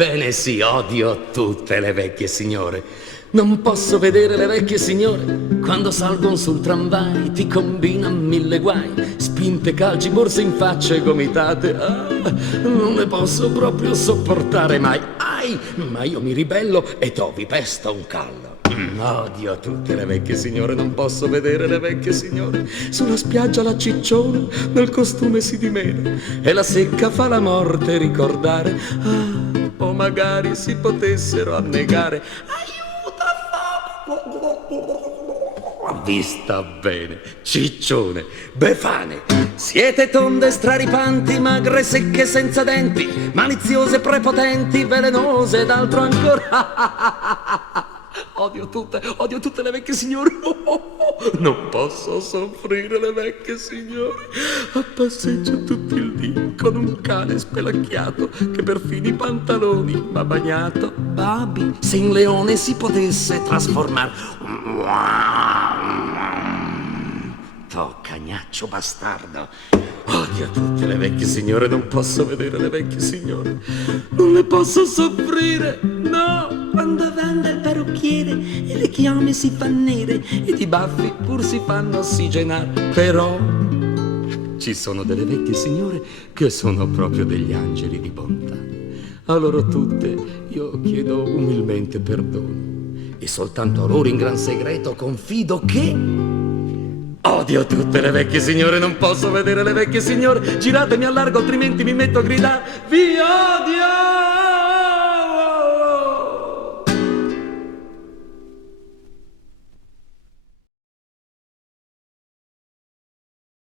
Ebbene sì, odio tutte le vecchie signore. Non posso vedere le vecchie signore quando salgono sul tramvai, ti combinano mille guai, spinte, calci, borse in faccia e gomitate. Non le posso proprio sopportare mai. Ma io mi ribello e vi pesto un callo. Odio tutte le vecchie signore, non posso vedere le vecchie signore. Sulla spiaggia la cicciona nel costume si dimena e la secca fa la morte ricordare. O magari si potessero annegare. Vista bene, ciccione, befane, siete tonde straripanti, magre secche senza denti, maliziose prepotenti, velenose ed altro ancora. Odio tutte le vecchie signore. Non posso soffrire le vecchie signore. A passeggio tutto il dì con un cane spelacchiato che perfino i pantaloni m'ha bagnato. Babi, se in leone si potesse trasformare. Cagnaccio bastardo. Odio tutte le vecchie signore, non posso vedere le vecchie signore. Non le posso soffrire, no. Quando va dal parrucchiere e le chiome si fanno nere ed i baffi pur si fanno ossigenare. Però ci sono delle vecchie signore che sono proprio degli angeli di bontà. A loro tutte io chiedo umilmente perdono e soltanto a loro in gran segreto confido che odio tutte le vecchie signore, non posso vedere le vecchie signore. Giratemi a largo altrimenti mi metto a gridare: vi odio!